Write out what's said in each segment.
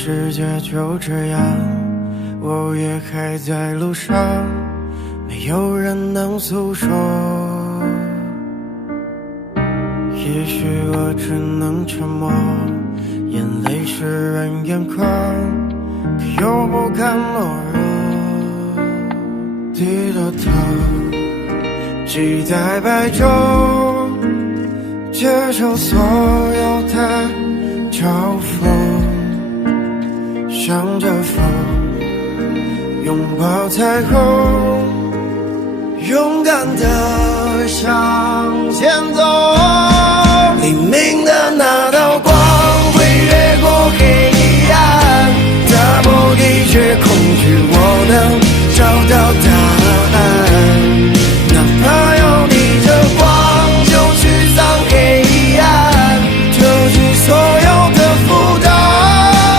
世界就这样，我也还在路上，没有人能诉说。也许我只能沉默，眼泪湿润眼眶，可又不敢懦弱。低着头，期待白昼，接受所有的嘲讽，向着风，拥抱彩虹，勇敢地向前走。黎明的那道光会越过黑暗，打破一切恐惧，我能找到答案。哪怕要逆着光，就去葬黑暗，丢弃所有的负担，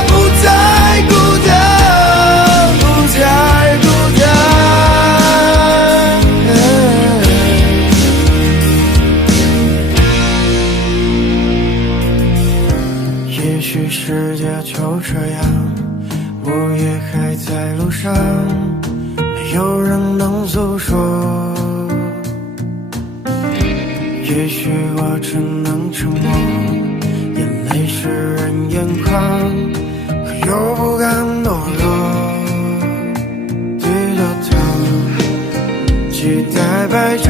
不再孤单，不再孤单。也许世界就这样，我也还在路上，没有人能诉说。也许我只能沉默，眼泪湿润眼眶，可又不敢懦弱。低着头，期待白昼。